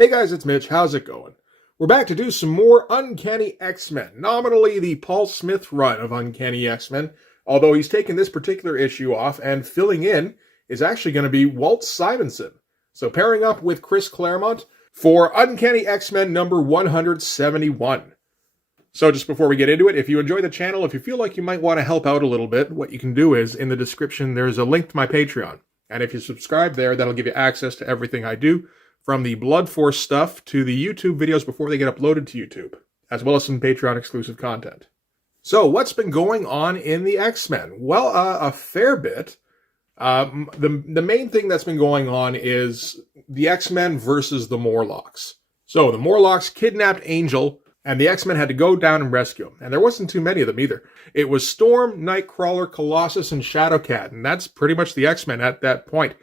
Hey guys, it's Mitch. How's it going? We're back to do some more Uncanny X-Men. Nominally the Paul Smith run of Uncanny X-Men, although he's taken this particular issue off, and filling in is actually going to be Walt Simonson. So pairing up with Chris Claremont for Uncanny X-Men number 171. So just before we get into it, if you enjoy the channel, if you feel like you might want to help out a little bit, what you can do is, in the description, there's a link to my Patreon. And if you subscribe there, that'll give you access to everything I do, from the Blood Force stuff to the YouTube videos before they get uploaded to YouTube, as well as some Patreon exclusive content. So what's been going on in the X-Men? Well, a fair bit. The main thing that's been going on is the X-Men versus the Morlocks. So the Morlocks kidnapped Angel, and the X-Men had to go down and rescue him. And there wasn't too many of them either. It was Storm, Nightcrawler, Colossus, and Shadowcat, and that's pretty much the X-Men at that point.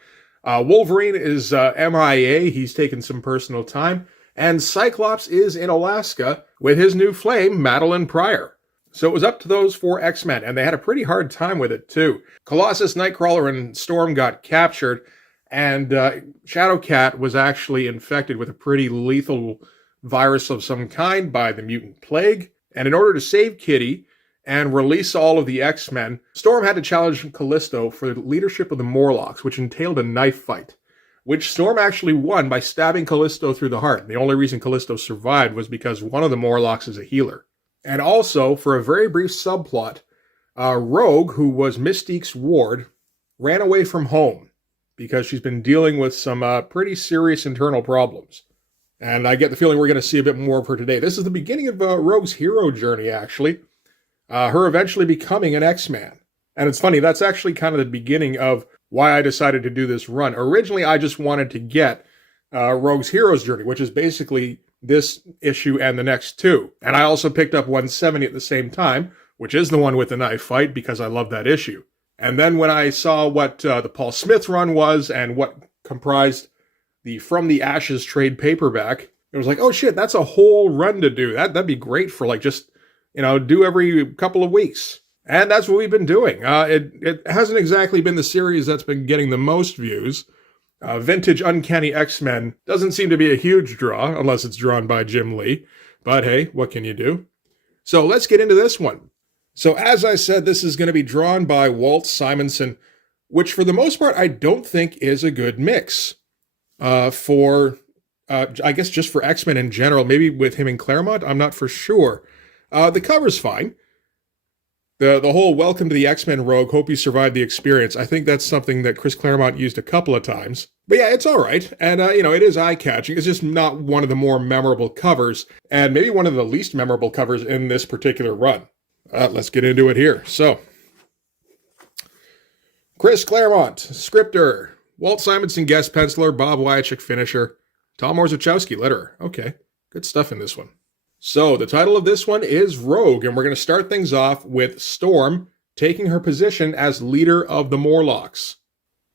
Wolverine is MIA, he's taken some personal time, and Cyclops is in Alaska with his new flame, Madeline Pryor. So it was up to those four X-Men, and they had a pretty hard time with it too. Colossus, Nightcrawler, and Storm got captured, and Shadowcat was actually infected with a pretty lethal virus of some kind by the mutant plague, and in order to save Kitty and release all of the X-Men, Storm had to challenge Callisto for the leadership of the Morlocks, which entailed a knife fight, which Storm actually won by stabbing Callisto through the heart. The only reason Callisto survived was because one of the Morlocks is a healer. And also, for a very brief subplot, Rogue, who was Mystique's ward, ran away from home because she's been dealing with some pretty serious internal problems. And I get the feeling we're going to see a bit more of her today. This is the beginning of Rogue's hero journey, actually. Her eventually becoming an X-Man. And it's funny, that's actually kind of the beginning of why I decided to do this run. Originally, I just wanted to get Rogue's hero's journey, which is basically this issue and the next two. And I also picked up 170 at the same time, which is the one with the knife fight, because I love that issue. And then when I saw what the Paul Smith run was and what comprised the From the Ashes trade paperback, it was like, oh shit, that's a whole run to do. That'd be great for like just, do every couple of weeks. And that's what we've been doing. It hasn't exactly been the series that's been getting the most views. Vintage Uncanny X-Men doesn't seem to be a huge draw, unless it's drawn by Jim Lee. But hey, what can you do? So let's get into this one. So as I said, this is going to be drawn by Walt Simonson, which for the most part, I don't think is a good mix. I guess just for X-Men in general, maybe with him and Claremont, I'm not for sure. The cover's fine. The whole welcome to the X-Men Rogue, hope you survived the experience. I think that's something that Chris Claremont used a couple of times. But yeah, it's all right. And, it is eye-catching. It's just not one of the more memorable covers, and maybe one of the least memorable covers in this particular run. Let's get into it here. So, Chris Claremont, scripter. Walt Simonson, guest penciler. Bob Wyachik, finisher. Tom Orzechowski, letterer. Okay, good stuff in this one. So, the title of this one is Rogue, and we're going to start things off with Storm taking her position as leader of the Morlocks.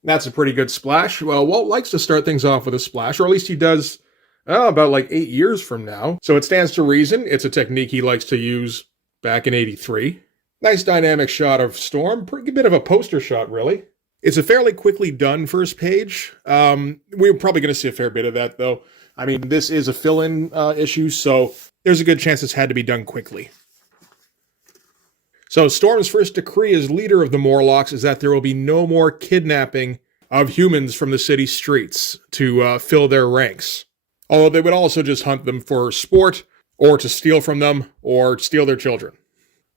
That's a pretty good splash. Well, Walt likes to start things off with a splash, or at least he does about like 8 years from now. So it stands to reason. It's a technique he likes to use back in '83. Nice dynamic shot of Storm. Pretty bit of a poster shot, really. It's a fairly quickly done first page. We're probably going to see a fair bit of that, though. I mean, this is a fill-in issue, so there's a good chance this had to be done quickly. So Storm's first decree as leader of the Morlocks is that there will be no more kidnapping of humans from the city streets to fill their ranks. Although they would also just hunt them for sport, or to steal from them, or steal their children.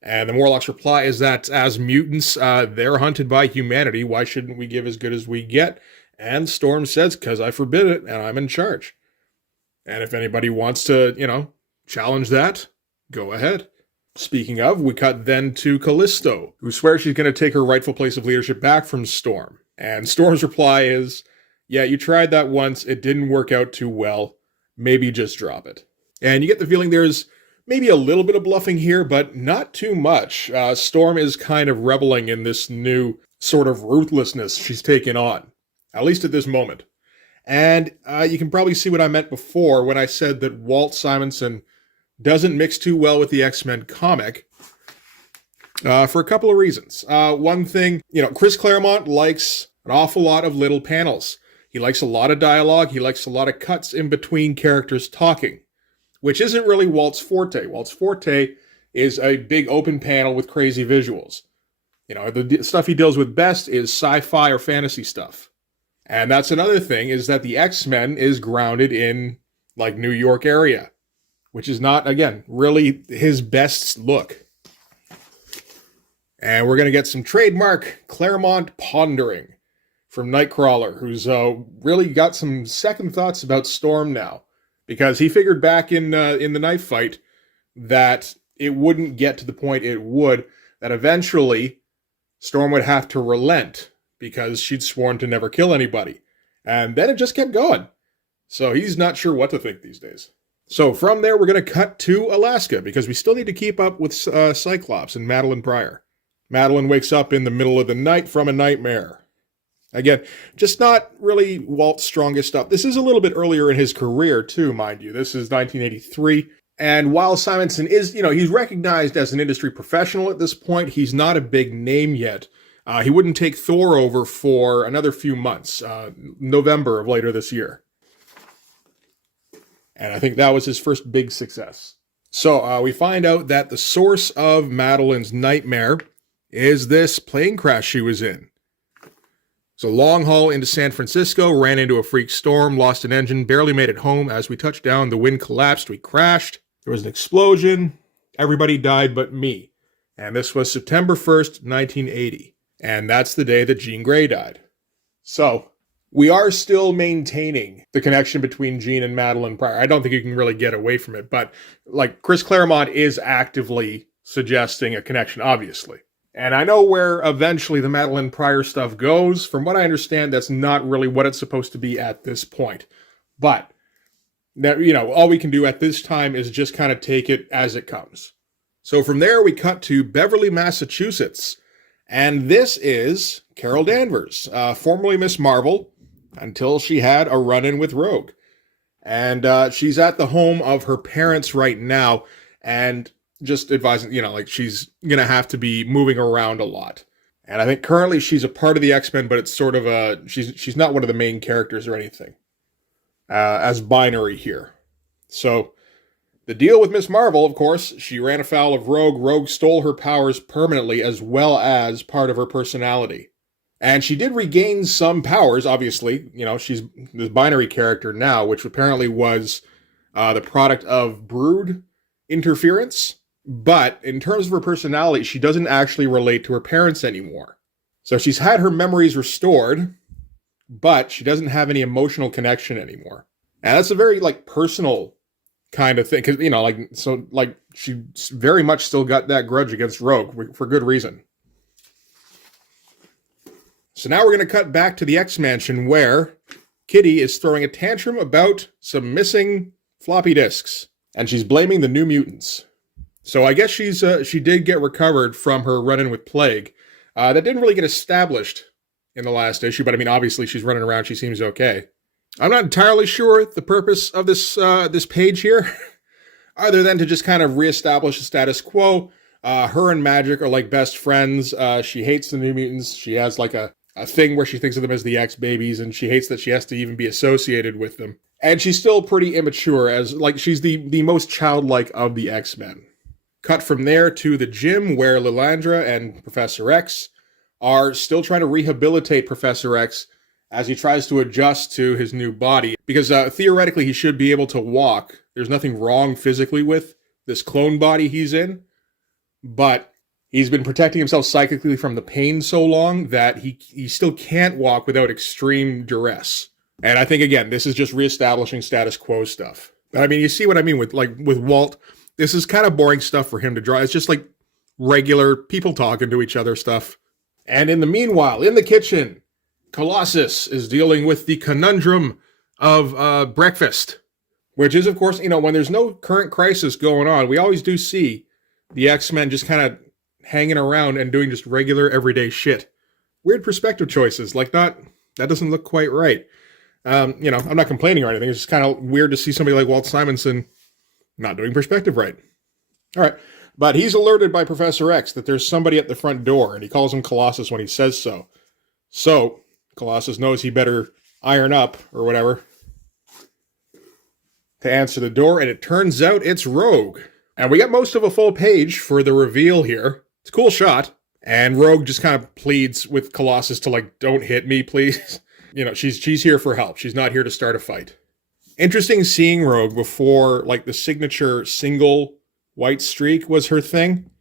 And the Morlocks' reply is that as mutants, they're hunted by humanity. Why shouldn't we give as good as we get? And Storm says, because I forbid it, and I'm in charge. And if anybody wants to, challenge that, go ahead. Speaking of, we cut then to Callisto, who swears she's going to take her rightful place of leadership back from Storm. And Storm's reply is, yeah, you tried that once, it didn't work out too well, maybe just drop it. And you get the feeling there's maybe a little bit of bluffing here, but not too much. Storm is kind of reveling in this new sort of ruthlessness she's taken on, at least at this moment. And you can probably see what I meant before when I said that Walt Simonson doesn't mix too well with the X-Men comic for a couple of reasons. One thing, Chris Claremont likes an awful lot of little panels. He likes a lot of dialogue. He likes a lot of cuts in between characters talking, which isn't really Walt's forte. Walt's forte is a big open panel with crazy visuals. You know, the stuff he deals with best is sci-fi or fantasy stuff. And that's another thing, is that the X-Men is grounded in, like, New York area, which is not, again, really his best look. And we're going to get some trademark Claremont pondering from Nightcrawler, who's really got some second thoughts about Storm now, because he figured back in the knife fight that it wouldn't get to the point it would, that eventually Storm would have to relent because she'd sworn to never kill anybody. And then it just kept going. So he's not sure what to think these days. So from there, we're going to cut to Alaska, because we still need to keep up with Cyclops and Madeline Pryor. Madeline wakes up in the middle of the night from a nightmare. Again, just not really Walt's strongest stuff. This is a little bit earlier in his career, too, mind you. This is 1983. And while Simonson is, he's recognized as an industry professional at this point, he's not a big name yet. He wouldn't take Thor over for another few months, November of later this year. And I think that was his first big success. So we find out that the source of Madeline's nightmare is this plane crash she was in. So long haul into San Francisco, ran into a freak storm, lost an engine, barely made it home. As we touched down, the wind collapsed, we crashed. There was an explosion. Everybody died but me. And this was September 1st, 1980. And that's the day that Jean Grey died. So we are still maintaining the connection between Jean and Madeline Pryor. I don't think you can really get away from it, but like Chris Claremont is actively suggesting a connection, obviously. And I know where eventually the Madeline Pryor stuff goes. From what I understand, that's not really what it's supposed to be at this point. But that, all we can do at this time is just kind of take it as it comes. So from there, we cut to Beverly, Massachusetts. And this is Carol Danvers, formerly Miss Marvel, until she had a run-in with Rogue. And she's at the home of her parents right now, and just advising, she's going to have to be moving around a lot. And I think currently she's a part of the X-Men, but it's sort of she's not one of the main characters or anything, as binary here. So the deal with Miss Marvel, of course, she ran afoul of Rogue. Rogue stole her powers permanently, as well as part of her personality. And she did regain some powers, obviously. She's this binary character now, which apparently was the product of Brood interference. But in terms of her personality, she doesn't actually relate to her parents anymore. So she's had her memories restored, but she doesn't have any emotional connection anymore. And that's a very, personal kind of thing. Because, she very much still got that grudge against Rogue for good reason. So now we're going to cut back to the X-Mansion, where Kitty is throwing a tantrum about some missing floppy disks. And she's blaming the New Mutants. So I guess she did get recovered from her run-in with Plague. That didn't really get established in the last issue, but obviously she's running around. She seems okay. I'm not entirely sure the purpose of this page here, other than to just kind of reestablish the status quo. Her and Magic are like best friends. She hates the New Mutants. She has a thing where she thinks of them as the X-Babies, and she hates that she has to even be associated with them. And she's still pretty immature, as she's the most childlike of the X-Men. Cut from there to the gym, where Lilandra and Professor X are still trying to rehabilitate Professor X as he tries to adjust to his new body. Because theoretically, he should be able to walk. There's nothing wrong physically with this clone body he's in. But he's been protecting himself psychically from the pain so long that he still can't walk without extreme duress. And I think, again, this is just reestablishing status quo stuff. But you see what I mean with Walt. This is kind of boring stuff for him to draw. It's just regular people talking to each other stuff. And in the meanwhile, in the kitchen, Colossus is dealing with the conundrum of breakfast. Which is, of course, when there's no current crisis going on, we always do see the X-Men just kind of hanging around and doing just regular, everyday shit. Weird perspective choices. That doesn't look quite right. I'm not complaining or anything. It's just kind of weird to see somebody like Walt Simonson not doing perspective right. All right. But he's alerted by Professor X that there's somebody at the front door, and he calls him Colossus when he says so. So Colossus knows he better iron up or whatever to answer the door, and it turns out it's Rogue. And we got most of a full page for the reveal here. It's a cool shot. And Rogue just kind of pleads with Colossus to, like, don't hit me, please. You know, she's here for help. She's not here to start a fight. Interesting seeing Rogue before, like, the signature single white streak was her thing.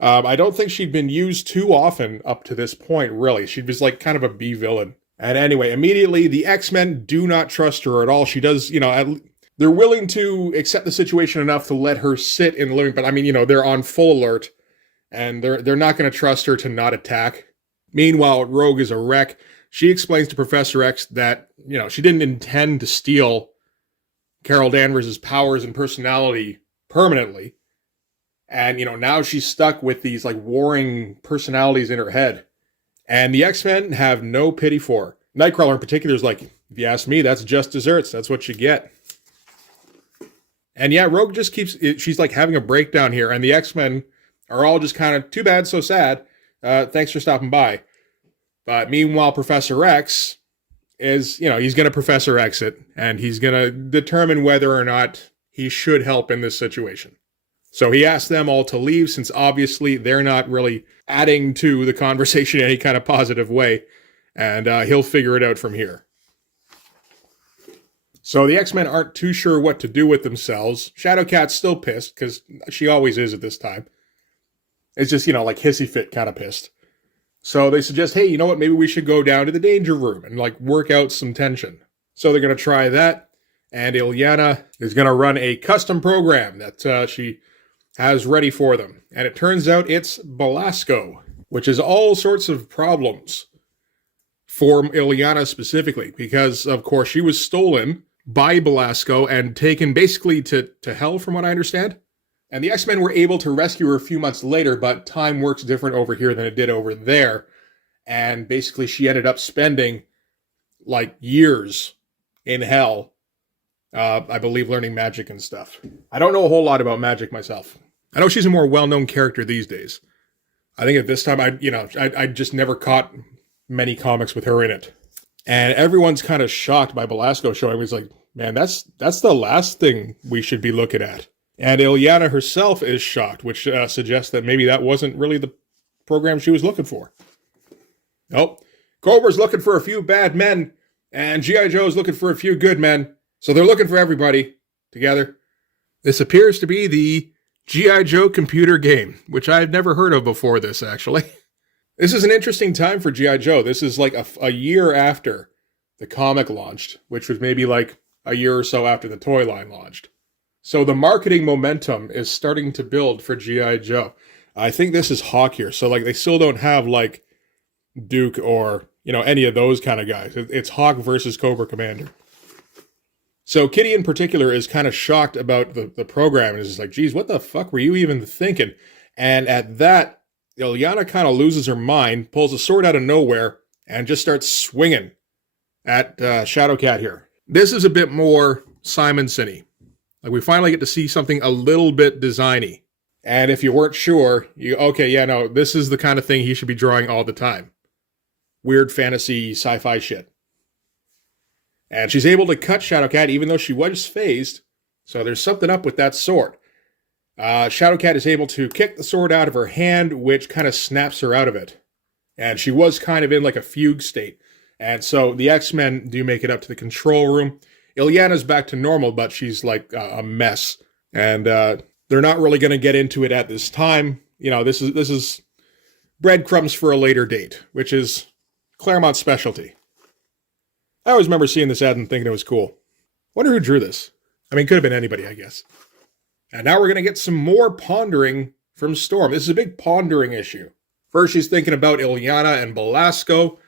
I don't think she'd been used too often up to this point, really. She was, like, kind of a B villain. And anyway, immediately, the X-Men do not trust her at all. She does, you know, they're willing to accept the situation enough to let her sit in the living, but I mean, you know, they're on full alert. And they're not going to trust her to not attack. Meanwhile, Rogue is a wreck. She explains to Professor X that, you know, she didn't intend to steal Carol Danvers' powers and personality permanently. And, you know, now she's stuck with these, like, warring personalities in her head. And the X-Men have no pity for her. Nightcrawler in particular is like, if you ask me, that's just desserts. That's what you get. And yeah, Rogue just she's like having a breakdown here. And the X-Men are all just kind of, too bad, so sad. Thanks for stopping by. But meanwhile, Professor X is, you know, he's going to Professor X it, and he's going to determine whether or not he should help in this situation. So he asked them all to leave, since obviously they're not really adding to the conversation in any kind of positive way, and he'll figure it out from here. So the X-Men aren't too sure what to do with themselves. Shadowcat's still pissed, because she always is at this time. It's just, you know, like hissy fit kind of pissed. So they suggest, hey, you know what, maybe we should go down to the danger room and, like, work out some tension. So they're going to try that, and Illyana is going to run a custom program that she has ready for them. And it turns out it's Belasco, which is all sorts of problems for Illyana specifically, because, of course, she was stolen by Belasco and taken basically to hell, from what I understand. And the X-Men were able to rescue her a few months later, but time works different over here than it did over there. And basically she ended up spending, like, years in hell, I believe, learning magic and stuff. I don't know a whole lot about magic myself. I know she's a more well-known character these days. I think at this time, I just never caught many comics with her in it. And everyone's kind of shocked by Belasco showing. He's like, man, that's the last thing we should be looking at. And Illyana herself is shocked, which suggests that maybe that wasn't really the program she was looking for. Nope. Cobra's looking for a few bad men, and G.I. Joe's looking for a few good men. So they're looking for everybody together. This appears to be the G.I. Joe computer game, which I've never heard of before this, actually. This is an interesting time for G.I. Joe. This is like a year after the comic launched, which was maybe like a year or so after the toy line launched. So the marketing momentum is starting to build for G.I. Joe. I think this is Hawk here. So, like, they still don't have, like, Duke or, you know, any of those kind of guys. It's Hawk versus Cobra Commander. So Kitty in particular is kind of shocked about the program and is just like, geez, what the fuck were you even thinking? And at that, Illyana kind of loses her mind, pulls a sword out of nowhere, and just starts swinging at Shadowcat here. This is a bit more Simonson-y. Like, we finally get to see something a little bit designy. And if you weren't sure, this is the kind of thing he should be drawing all the time. Weird fantasy sci-fi shit. And she's able to cut Shadowcat even though she was phased. So there's something up with that sword. Shadowcat is able to kick the sword out of her hand, which kind of snaps her out of it. And she was kind of in like a fugue state. And so the X-Men do make it up to the control room. Illyana's back to normal, but she's like a mess. And they're not really going to get into it at this time. You know, this is breadcrumbs for a later date, which is Claremont's specialty. I always remember seeing this ad and thinking it was cool. Wonder who drew this. I mean, could have been anybody, I guess. And now we're going to get some more pondering from Storm. This is a big pondering issue. First, she's thinking about Illyana and Belasco.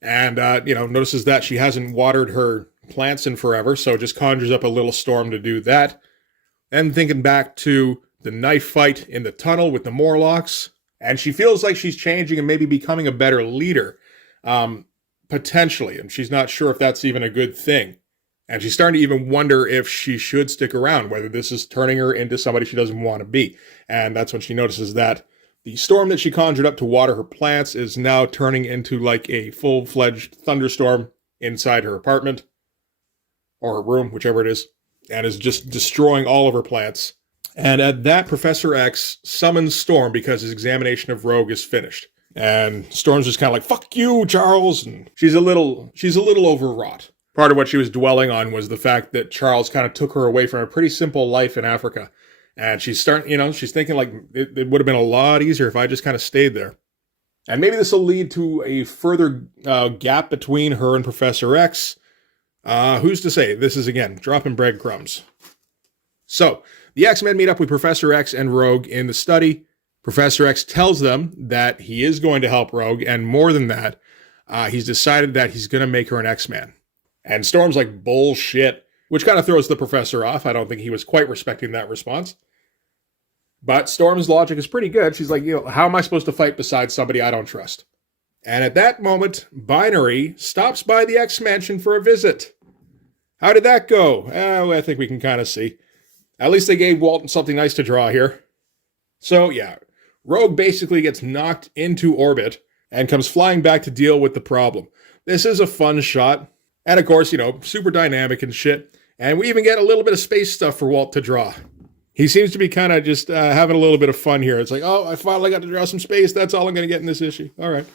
And, notices that she hasn't watered her plants in forever, so just conjures up a little storm to do that. And thinking back to the knife fight in the tunnel with the Morlocks. And she feels like she's changing and maybe becoming a better leader. Potentially. And she's not sure if that's even a good thing. And she's starting to even wonder if she should stick around, whether this is turning her into somebody she doesn't want to be. And that's when she notices that the storm that she conjured up to water her plants is now turning into like a full-fledged thunderstorm inside her apartment, or her room, whichever it is, and is just destroying all of her plants. And at that, Professor X summons Storm because his examination of Rogue is finished. And Storm's just kind of like, fuck you, Charles. And she's a little overwrought. Part of what she was dwelling on was the fact that Charles kind of took her away from a pretty simple life in Africa. And she's starting, she's thinking like, it would have been a lot easier if I just kind of stayed there. And maybe this will lead to a further gap between her and Professor X. Who's to say? This is, again, dropping breadcrumbs. So, the X-Men meet up with Professor X and Rogue in the study. Professor X tells them that he is going to help Rogue, and more than that, he's decided that he's going to make her an X-Man. And Storm's like, bullshit, which kind of throws the professor off. I don't think he was quite respecting that response. But Storm's logic is pretty good. She's like, how am I supposed to fight besides somebody I don't trust? And at that moment, Binary stops by the X-Mansion for a visit. How did that go? I think we can kind of see. At least they gave Walton something nice to draw here. So, yeah, Rogue basically gets knocked into orbit and comes flying back to deal with the problem. This is a fun shot. And of course, super dynamic and shit. And we even get a little bit of space stuff for Walt to draw. He seems to be kind of just having a little bit of fun here. It's like, oh, I finally got to draw some space. That's all I'm going to get in this issue. All right.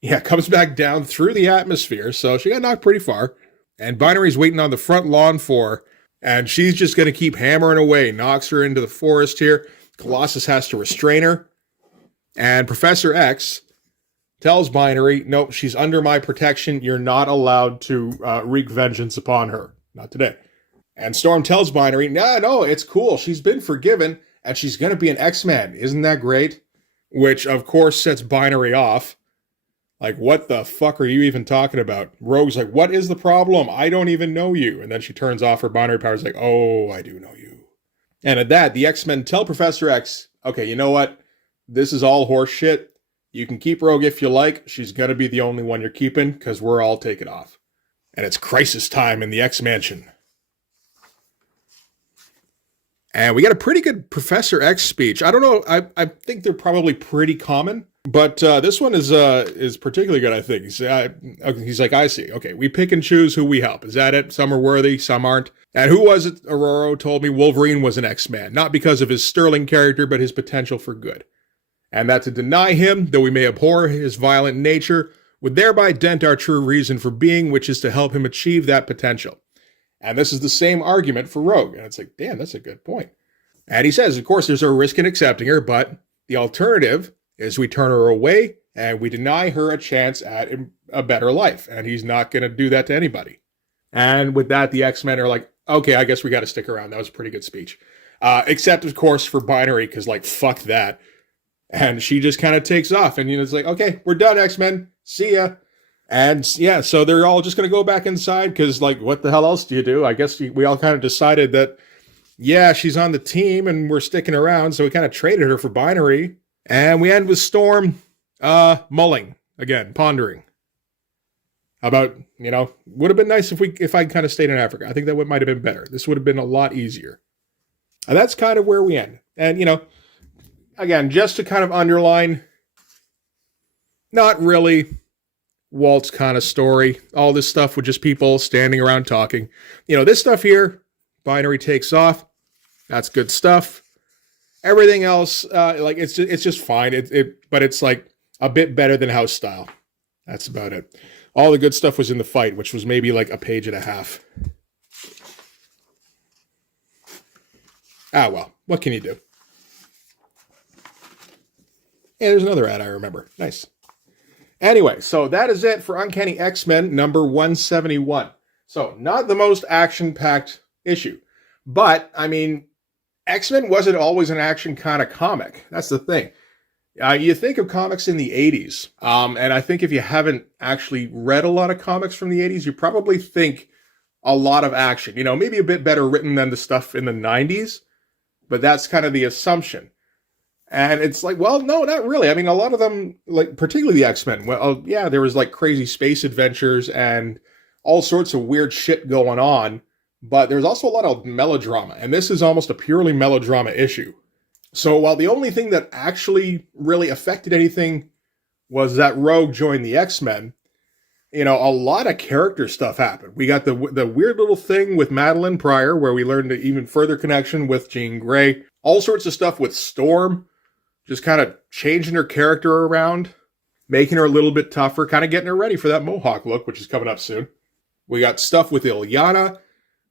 Yeah, comes back down through the atmosphere. So she got knocked pretty far. And Binary's waiting on the front lawn for her. And she's just going to keep hammering away. Knocks her into the forest here. Colossus has to restrain her. And Professor X tells Binary, nope, she's under my protection. You're not allowed to wreak vengeance upon her. Not today. And Storm tells Binary, no, it's cool. She's been forgiven, and she's going to be an X-Man. Isn't that great? Which, of course, sets Binary off. Like, what the fuck are you even talking about? Rogue's like, what is the problem? I don't even know you. And then she turns off her binary powers like, oh, I do know you. And at that, the X-Men tell Professor X, okay, you know what? This is all horse shit. You can keep Rogue if you like. She's going to be the only one you're keeping because we're all taken off. And it's crisis time in the X-Mansion. And we got a pretty good Professor X speech. I don't know. I think they're probably pretty common. But this one is particularly good, I think. He's like, I see. Okay, we pick and choose who we help. Is that it? Some are worthy, some aren't. And who was it? Aurora told me Wolverine was an X-Man. Not because of his sterling character, but his potential for good. And that to deny him, though we may abhor his violent nature, would thereby dent our true reason for being, which is to help him achieve that potential. And this is the same argument for Rogue. And it's like, damn, that's a good point. And he says, of course, there's a risk in accepting her, but the alternative is we turn her away and we deny her a chance at a better life. And he's not going to do that to anybody. And with that, the X-Men are like, okay, I guess we got to stick around. That was a pretty good speech. Except, of course, for Binary, because, like, fuck that. And she just kind of takes off. And, it's like, okay, we're done, X-Men. See ya. And, yeah, so they're all just going to go back inside because, like, what the hell else do you do? I guess we all kind of decided that, yeah, she's on the team and we're sticking around. So we kind of traded her for Binary. And we end with Storm mulling, again, pondering about, would have been nice if I kind of stayed in Africa. I think that might have been better. This would have been a lot easier. And that's kind of where we end. And, again, just to kind of underline, not really Walt's kind of story. All this stuff with just people standing around talking. This stuff here, Binary takes off. That's good stuff. Everything else, it's just fine. But it's like a bit better than House Style. That's about it. All the good stuff was in the fight, which was maybe like a page and a half. Ah, well, what can you do? Yeah, there's another ad I remember. Nice. Anyway, so that is it for Uncanny X-Men number 171. So, not the most action-packed issue. But, X-Men wasn't always an action kind of comic. That's the thing. You think of comics in the 80s, and I think if you haven't actually read a lot of comics from the 80s, you probably think a lot of action. Maybe a bit better written than the stuff in the 90s, but that's kind of the assumption. And it's like, well, no, not really. A lot of them, like particularly the X-Men, well, yeah, there was like crazy space adventures and all sorts of weird shit going on, but there's also a lot of melodrama, and this is almost a purely melodrama issue. So while the only thing that actually really affected anything was that Rogue joined the X-Men, a lot of character stuff happened. We got the weird little thing with Madeline Pryor, where we learned an even further connection with Jean Grey. All sorts of stuff with Storm, just kind of changing her character around, making her a little bit tougher, kind of getting her ready for that Mohawk look, which is coming up soon. We got stuff with Ilyana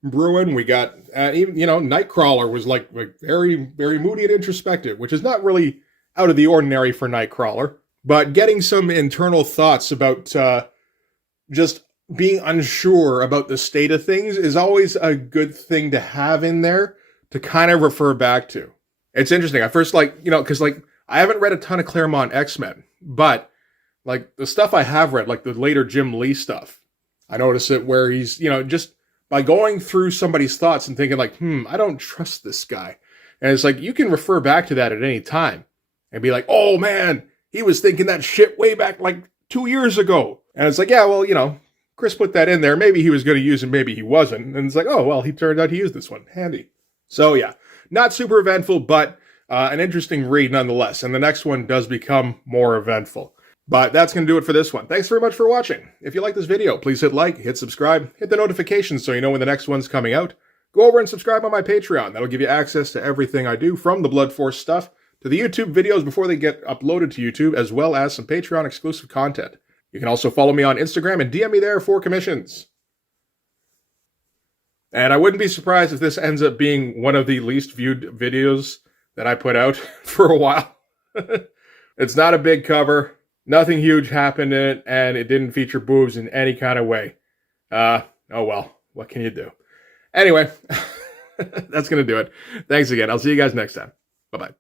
brewing. We got even Nightcrawler was like very, very moody and introspective, which is not really out of the ordinary for Nightcrawler. But getting some internal thoughts about just being unsure about the state of things is always a good thing to have in there to kind of refer back to. It's interesting. I first because I haven't read a ton of Claremont X-Men, but like the stuff I have read, like the later Jim Lee stuff, I notice it where he's, just by going through somebody's thoughts and thinking like, I don't trust this guy. And it's like, you can refer back to that at any time and be like, oh man, he was thinking that shit way back like 2 years ago. And it's like, yeah, well, Chris put that in there. Maybe he was going to use it, maybe he wasn't. And it's like, oh, well, he turned out he used this one. Handy. So yeah, not super eventful, but an interesting read nonetheless. And the next one does become more eventful. But that's going to do it for this one. Thanks very much for watching. If you like this video, please hit like, hit subscribe, hit the notifications so you know when the next one's coming out. Go over and subscribe on my Patreon. That'll give you access to everything I do, from the Blood Force stuff to the YouTube videos before they get uploaded to YouTube, as well as some Patreon exclusive content. You can also follow me on Instagram and DM me there for commissions. And I wouldn't be surprised if this ends up being one of the least viewed videos that I put out for a while. It's not a big cover. Nothing huge happened in it, and it didn't feature boobs in any kind of way. Oh well, what can you do? Anyway, that's going to do it. Thanks again. I'll see you guys next time. Bye-bye.